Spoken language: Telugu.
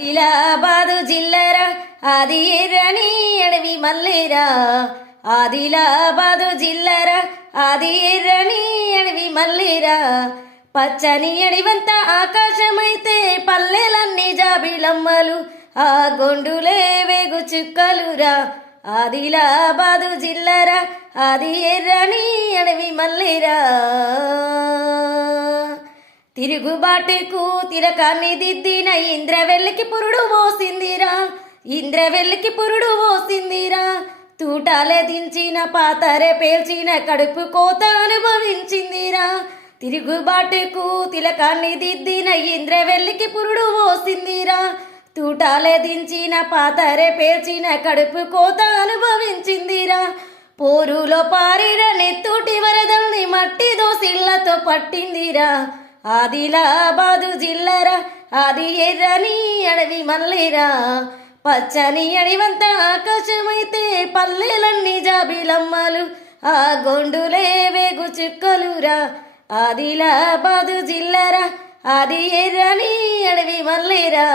ఆదిలాబాదు జిల్లరా అది ఎర్రని అడవి మల్లేరా. ఆదిలాబాదు జిల్లరా అది ఎర్రని అడవి మల్లేరా. పచ్చని అడివంత ఆకాశమైతే పల్లెలన్నీ జాబిలమ్మలు ఆ గొండులే వేగు చుక్కలురా. ఆదిలాబాదు జిల్లరా అది ఎర్రని అడవి మల్లేరా. తిరుగుబాటుకు తిలకాన్ని దిద్దిన ఇంద్రవెల్లికి పురుడు పోసిందిరా. ఇంద్రవెల్లికి పురుడు పోసిందిరా. తూటాలే దించిన పాతరే పేల్చిన కడుపు కోత అనుభవించిందిరా. తిరుగుబాటుకు తిలకాన్ని దిద్దిన ఇంద్రవెల్లికి పురుడు పోసిందిరా. తూటాలే దించిన పాతరే పేల్చిన కడుపు కోత అనుభవించిందిరా. పోరులో పారిన నెత్తూటి వరదల్ని మట్టి దోసిళ్లతో పట్టిందిరా. ఆదిలాబాదు జిల్లరా అది ఎర్రని అడవి మల్లేరా. పచ్చని అడివంత ఆకాశమైతే పల్లెలన్నీ జాబిలమ్మలు ఆ గొండులే వేగు చుక్కలురా. ఆదిలాబాదు జిల్లరా అది ఎర్రని అడవి మల్లేరా.